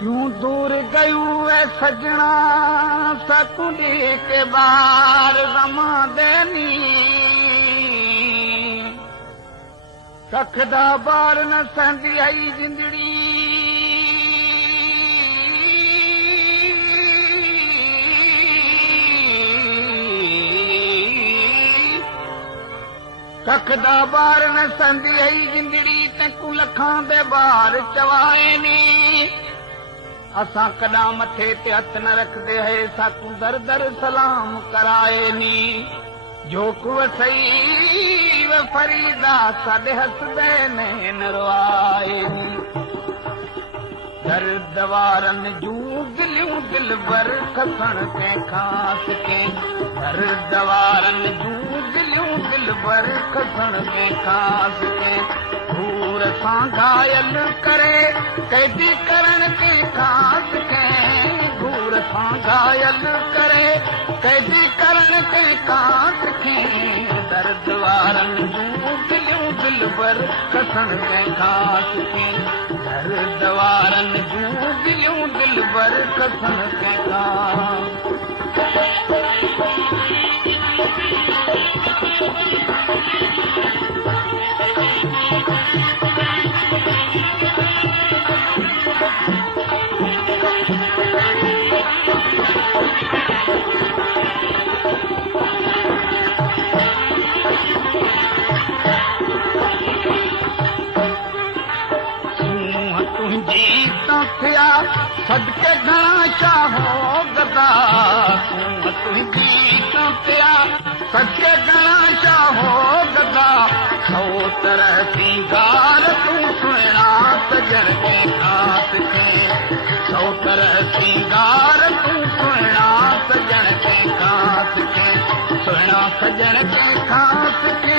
क्यों दूर गयूं है सजना सकुंडी के बार रमा देनी कखदा बार न संदी आई जिंदड़ी कखदा बार न संदी आई जिंदड़ी तैकू लखां दे बार चवाए नी असां कॾा मथे ते हथ न रखदे है साकू दर दर सलाम कराए नी जो कुव सही व फरीदा साडे हसदे न रवाए नी दर्द वारन जूं दिलियूं दिल बर खसण ते खास के दर्द वारन जूं दिलियूं दिल बर खसण ते खास के दूर सां घायल करे कैदी करण के खास के दूर सां घायल करे कैदी करण के खास के दर्द वारन जूं दिलियूं दिल बर खसण ते खास के दर्द वारन जूं दिलियूं दिल बर खसण ते खास सदके घणा चाहो गदा तुंहिंजी पिया सदके घणा चाहो गदा सौ तरह सिंगार तूं सुहिणा सजण के खास थे सौ तरह सिंगार तूं सुहिणा सजण के खास थे सुहिणा सजण के खास थे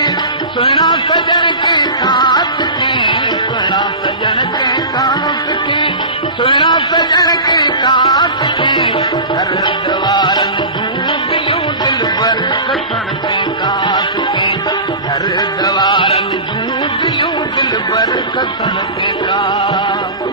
सुहिणा सजण के खास थे सुहिणा सजण के खास थे सुहिणा सजण के खास थे दर्द वारन जूं दिलियूं दिल बर खसण के खास थे दर्द वारन जूं दिलियूं दिल बर खसण के खास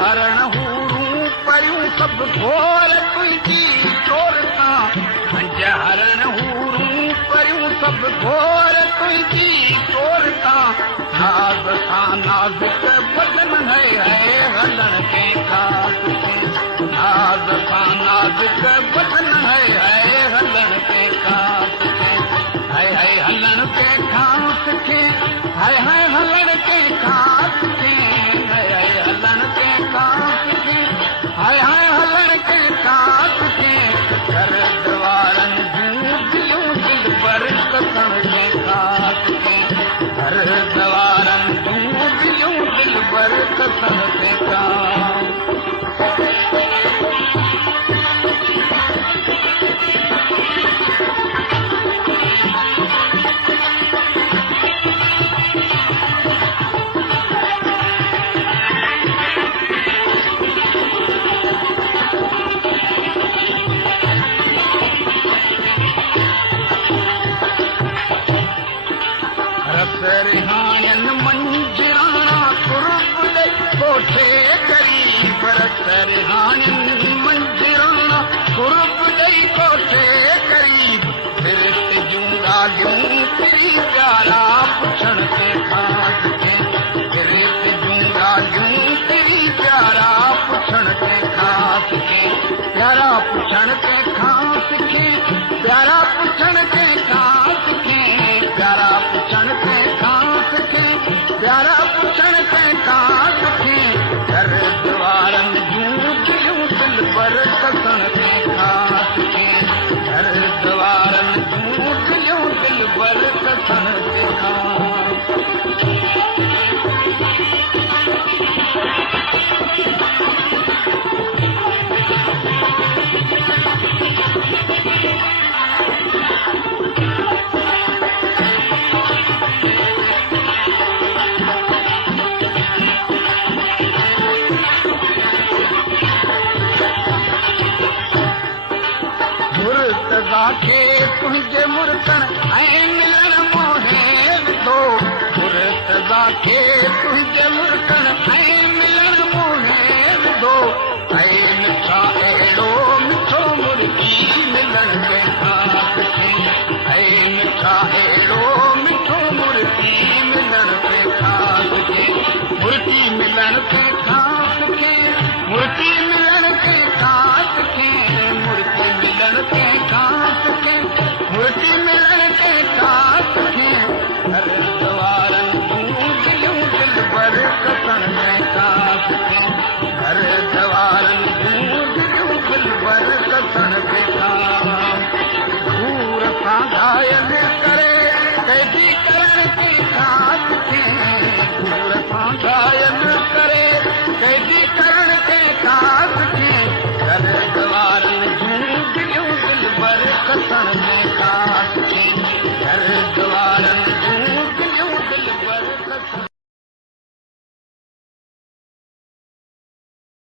हरण हूरूं परियूं सभु घोर तुंहिंजी चोर सां हरण हूरूं परियूं सभु घोर तुंहिंजी चोर सां नाज़ सां नाज़ुक बदन है हलण के खास नाज़ सां नाज़ुक बदन है हलण के खास है हलण के खास थे है हलण के खास थे हलण के खास थे है हलण के खास थे दर्द वारन जूं दिलियूं दिल बर खसण के खास थे दर्द वारन जूं दिलियूं दिल बर खसण के खास रिहानन मंजराना कुर्ब दई कोठे करीब रिहानन मंजराना कुर्ब दई कोठे करीब फिरत जूं ॻाल्हियूं तेरी प्यारा पुछण के खास के फिरत जूं ॻाल्हियूं तेरी प्यारा पुछण के खास के प्यारा पुछण के खास के प्यारा पुछण के खास के प्यारा पुछण के खास थे प्यारा पुछण के खास थे दर्द वारन जूं दिलियूं दिल बर खसण के खास थे दर्द वारन जूं दिलियूं दिल बर खसण के खास तुंहिंजे मुर्तन ऐं मिलण मोहे विधो मुर्तज़ा खे तुंहिंजे मुर्तन ऐं मिलण मोहे विधो ऐं